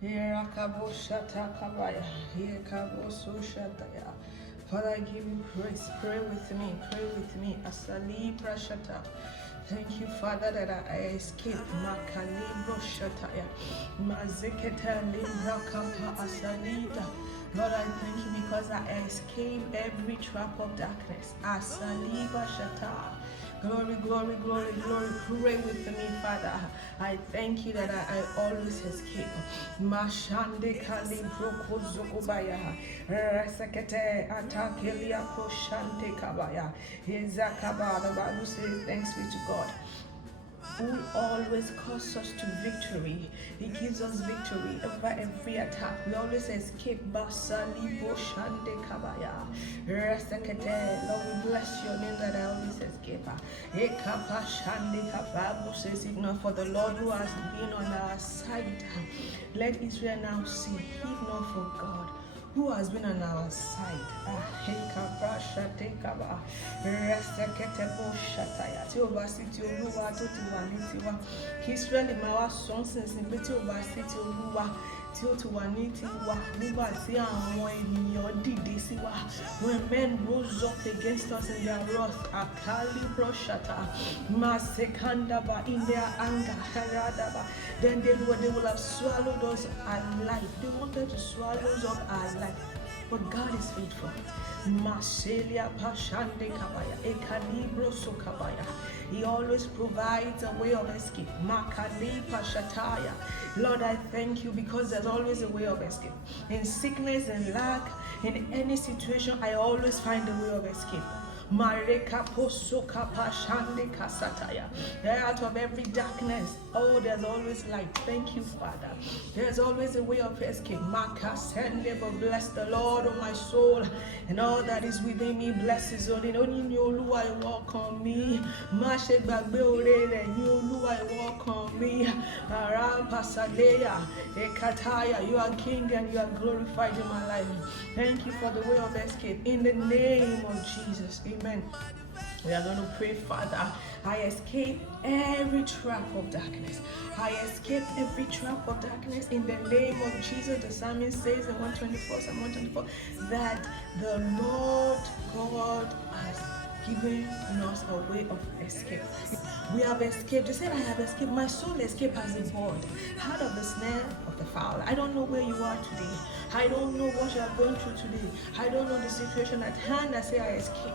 Father, I give you praise. Pray with me. Pray with me. Asali prashata. Thank you, Father, that I escape. Makalibro shataya. Mazeketa limbra kapa asalita. Lord, I thank you because I escape every trap of darkness. Asaliba shata. Glory, glory, glory, glory. Pray with me, Father. I thank you that I always escape. Mashande kali broko zokobaya. Rasekete atakelia koshante kabaya. Hezakaba. The Bible says, thanks be to God who always calls us to victory. He gives us victory over every attack. We always escape. Basali boshande kabaya. Resekete. Lord, we bless your name that I always escape. Ekapa shande kababu says, if not for the Lord who has been on our side, let Israel now see, if not for God who has been on our side. Israel ma wa son sinsin pé tí o bá sí ti Olúwa tí ó ti wà ní tiwa nígbà tí àwọn ènìyàn dìde sí wa. When men rose up against us in their wrath, akali broshata masekandaba, in their anger, haradaba, then they will have swallowed us alive. They wanted to swallow us up alive. But God is faithful. Maselia pashande kabaya, ekalibro sokabaya. He always provides a way of escape. Makali pashataya. Lord, I thank you because there's always a way of escape. In sickness and lack, in any situation, I always find a way of escape. Mareka posoka pashande kasataya. Out of every darkness, oh, there's always light. Thank you, Father. There's always a way of escape. Makasende, but bless the Lord, oh my soul, and all that is within me. Bless His holy name. Only you, I walk on me. Mashe bagbe orele, you, I walk on me. Aram pasadeya, ekataya. You are King and you are glorified in my life. Thank you for the way of escape. In the name of Jesus. Amen. We are going to pray, Father, I escape every trap of darkness. I escape every trap of darkness in the name of Jesus. The psalmist says in 124, Psalm 124, that the Lord God has given us a way of escape. We have escaped. They said, I have escaped. My soul escaped as a bird out of the snare of the fowl. I don't know where you are today. I don't know what you are going through today. I don't know the situation at hand. I say I escape.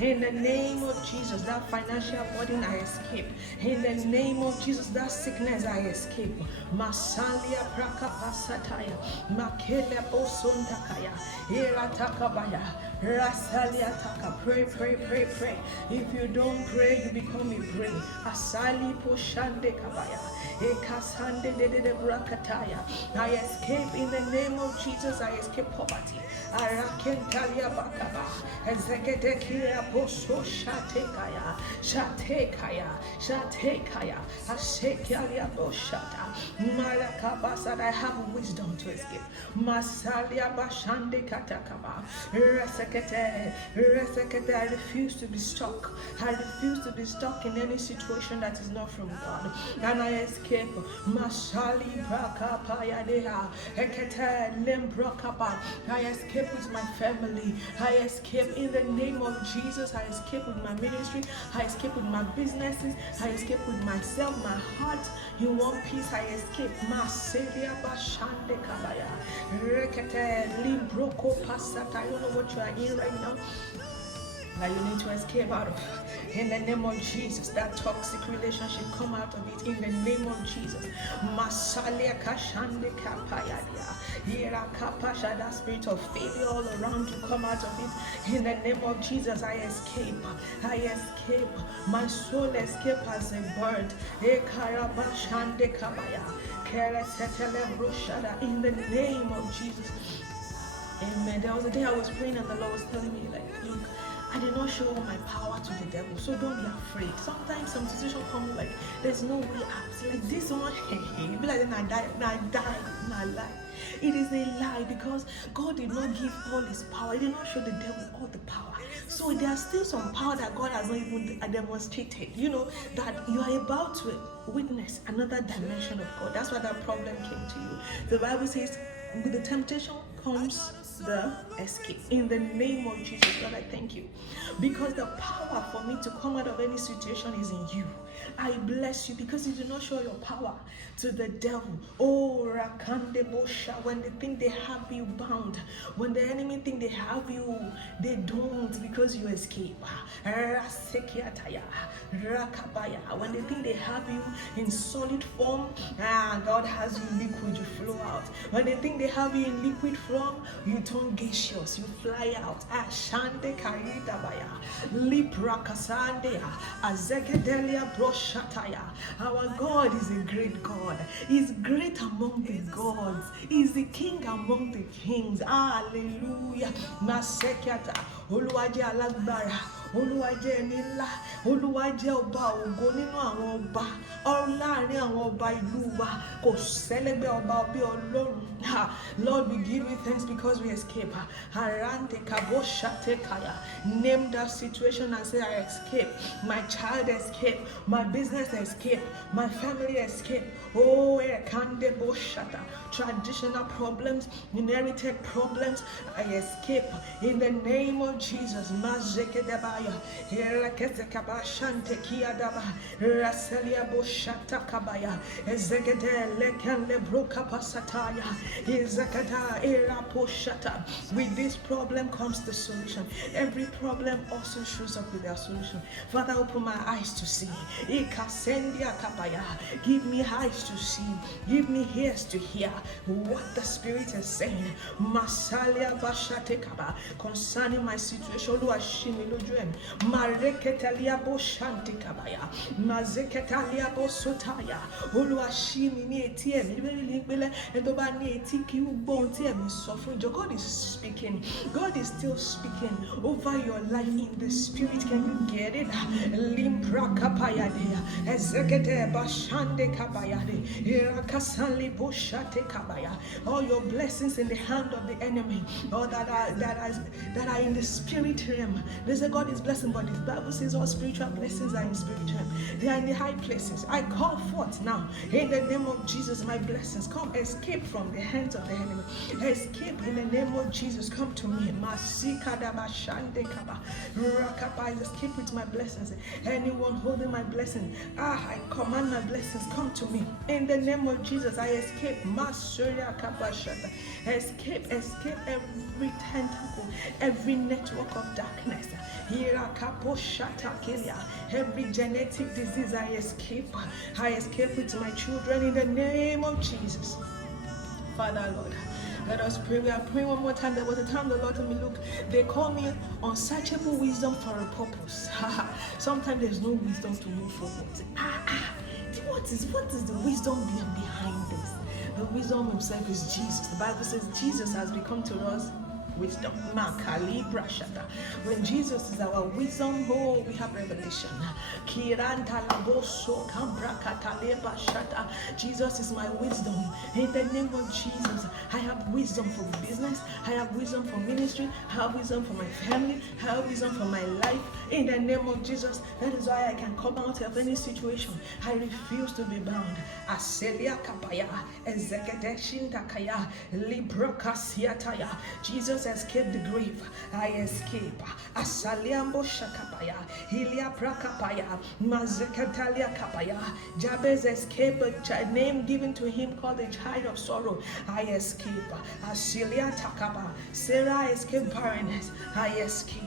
In the name of Jesus, that financial burden, I escape. In the name of Jesus, that sickness, I escape. Masalia praka pasataya, makele bosundakaya, iratakabaya, rasalia taka. Pray, pray, pray, pray. If you don't pray, you become a prey. Asali poshande kabaya, ekasande de brakataya. I escape in the name of Jesus. I escape poverty. Arakentalia bakaba, ezegedekia poso shatekaya, shatekaya, shatekaya, asekalia boshata, marakabasa. I have wisdom to escape. Masalia bashande katakaba, resekete, resekete. I refuse to be stuck. I refuse to be stuck in any situation that is not from God. And I escape. Masali brakapaya deha, ekete lembrakapa. I escape with my family. I escape in the name of Jesus. I escape with my ministry. I escape with my businesses. I escape with myself, my heart. In one piece, I escape. Maselia bashande kabaya. Rekete limbroko pasata. I don't know what you are in right now that you need to escape out of. In the name of Jesus, that toxic relationship, come out of it. In the name of Jesus. Masalia kashande kapayadia. Yera kapasha, that spirit of failure all around you, come out of it. In the name of Jesus, I escape. I escape. My soul escape as a bird. Ekarabashande kabaya. In the name of Jesus. Amen. There was a day I was praying and the Lord was telling me, like, look, I did not show my power to the devil, so don't be afraid. Sometimes some situation comes like there's no way out. Like this one, hey, be like then I die, I lie. It is a lie, because God did not give all his power. He did not show the devil all the power. So there are still some power that God has not even demonstrated. You know, that you are about to witness another dimension of God. That's why that problem came to you. The Bible says, with the temptation comes the escape. In the name of Jesus, God, I thank you, because the power for me to come out of any situation is in you. I bless you because you do not show your power to the devil. Oh, Rakande Bosha, when they think they have you bound, when the enemy think they have you, they don't, because you escape. Rasekiataya, Rakabaya, when they think they have you in solid form, God has you liquid, you flow out. When they think they have you in liquid form, you turn gaseous, you fly out. Shande Karidabaya, Liprakasandea, Azegedelia Broshataya. Our God is a great God. He's great among the gods. He's the king among the kings. Hallelujah. Masekiata, Oluwaje Alagbara, Oluwaje Enila, Oluwaje Ọba Ògo nínú àwọn ọba, láàrin àwọn ọba ìlú wa, kò sẹ́lẹ́gbẹ́ ọba bí Ọlọ́run. Lord, we give you thanks because we escape. Name that situation and say, I escape. My child escape. My business escape. My family escape. Oh, traditional problems, inherited problems, I escape in the name of Jesus. With this problem comes the solution. Every problem also shows up with their solution. Father, open my eyes to see. Give me eyes to see. Give me ears to hear what the Spirit is saying. Masalia bashatekaba concerning my situation. Mareketalia boshantikabaya. Mazeketalia bosotaya. Oluashimi ni etiem. God is speaking. God is still speaking over your life in the Spirit. Can you get it? Limpra kapayade. Ezekete bashande kabayade. Irakasali boshate kabaya. All your blessings in the hand of the enemy, or that are in the spirit realm. They say God is blessing, but the Bible says all spiritual blessings are in spirit realm. They are in the high places. I call forth now in the name of Jesus, my blessings. Come, escape from the hands of the enemy. Escape in the name of Jesus. Come to me. Escape with my blessings. Anyone holding my blessing, I command my blessings. Come to me in the name of Jesus. I escape. Escape every tentacle, every network of darkness. Every genetic disease, I escape. I escape with my children in the name of Jesus. Father, Lord, let us pray. We are praying one more time. There was a time the Lord told me, look, they call me unsearchable wisdom for a purpose. Sometimes there's no wisdom to move forward. What is the wisdom behind this? The wisdom himself is Jesus. The Bible says Jesus has become to us wisdom. When Jesus is our wisdom, we have revelation. Jesus is my wisdom. In the name of Jesus, I have wisdom for business. I have wisdom for ministry. I have wisdom for my family. I have wisdom for my life. In the name of Jesus, that is why I can come out of any situation. I refuse to be bound. Jesus escaped the grave. I escape. Asaliambo shakapaya. Hilia prakapaya. Mazekatalia kapaya. Jabez escaped a name given to him called the child of sorrow. I escape. Asilia takaba. Sarah escaped barrenness. I escape.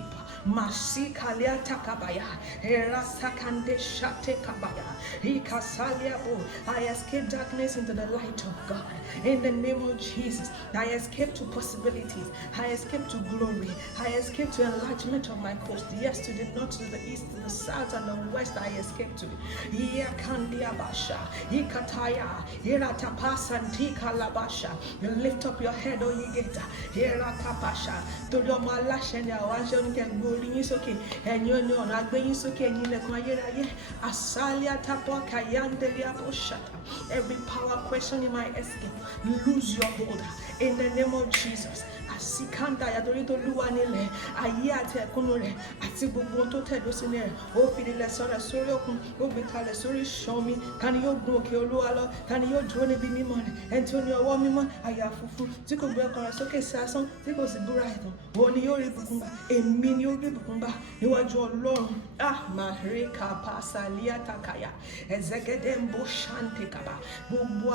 Masikalia takabaya. Erasakande shate kabaya. Ikasaliabo. I escape darkness into the light of God. In the name of Jesus, I escape to possibilities. I escape to glory. I escape to enlargement of my coast. Yes, to the north, to the east, to the south, and the west. I escape to. Iakandiabasha. Ikataya. Iratapasantika labasha. Lift up your head, O ye gates. Irakapasha. To your malashenya. Wanshon can go. It's okay. And you're not going so can you Asalia tapo kayandelia boshata. Every power question in my escape, lose your hold in the name of Jesus. Asikanta ya torí tó lúwa nílẹ̀ ayé àti ẹ̀kúnnú rẹ̀ àti gbogbo ohun tó tẹ̀dó sínú rẹ̀ ó fi ilẹ̀ sọ̀rọ̀ sórí òkun ó gbé kalẹ̀ sórí ìṣàn mi. Ta ni yóò gun òkè Olúwa lọ? Ta ni yóò dúró níbi mímọ́ rẹ̀? Ẹni tí ó ní ọwọ́ mímọ́ àyà funfun tí kò gbé ọkàn rẹ̀ sókè sí asán tí kò sì búra ẹ̀tàn, òun ni yóò rí ìbùkún gbà. Èmi ni ó rí ìbùkún gbà níwájú Ọlọ́run. Mareka pasalia takaya ezegede mbo shante kaba gbogbo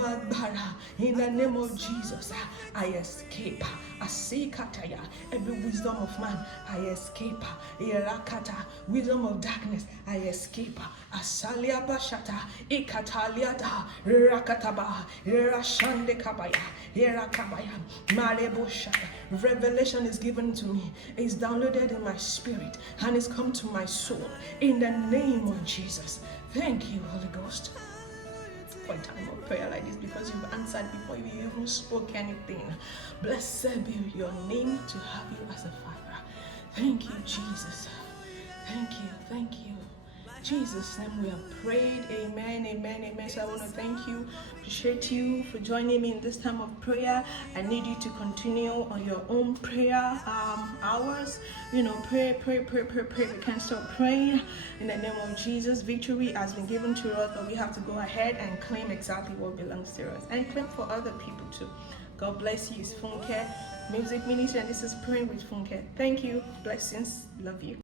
agbára in the name of Jesus. I escape. Asikataya, every wisdom of man, I escape. Irakata, wisdom of darkness, I escape. Asalia bashata, ikataliata, rakataba, irashande kabaya, irakabaya, marebo shata. Revelation is given to me, is downloaded in my spirit, and is come to my soul. In the name of Jesus. Thank you, Holy Ghost, for a time of prayer like this, because you've answered before you even spoke anything. Blessed be your name to have you as a Father. Thank you, Jesus. Thank you. In Jesus' name we have prayed. Amen. So I want to thank you, appreciate you for joining me in this time of prayer. I need you to continue on your own prayer hours. Pray. We can't stop praying in the name of Jesus. Victory has been given to us, but we have to go ahead and claim exactly what belongs to us and claim for other people too. God bless you. It's Funke Music Ministry, and this is Praying with Funke. Thank you. Blessings. Love you.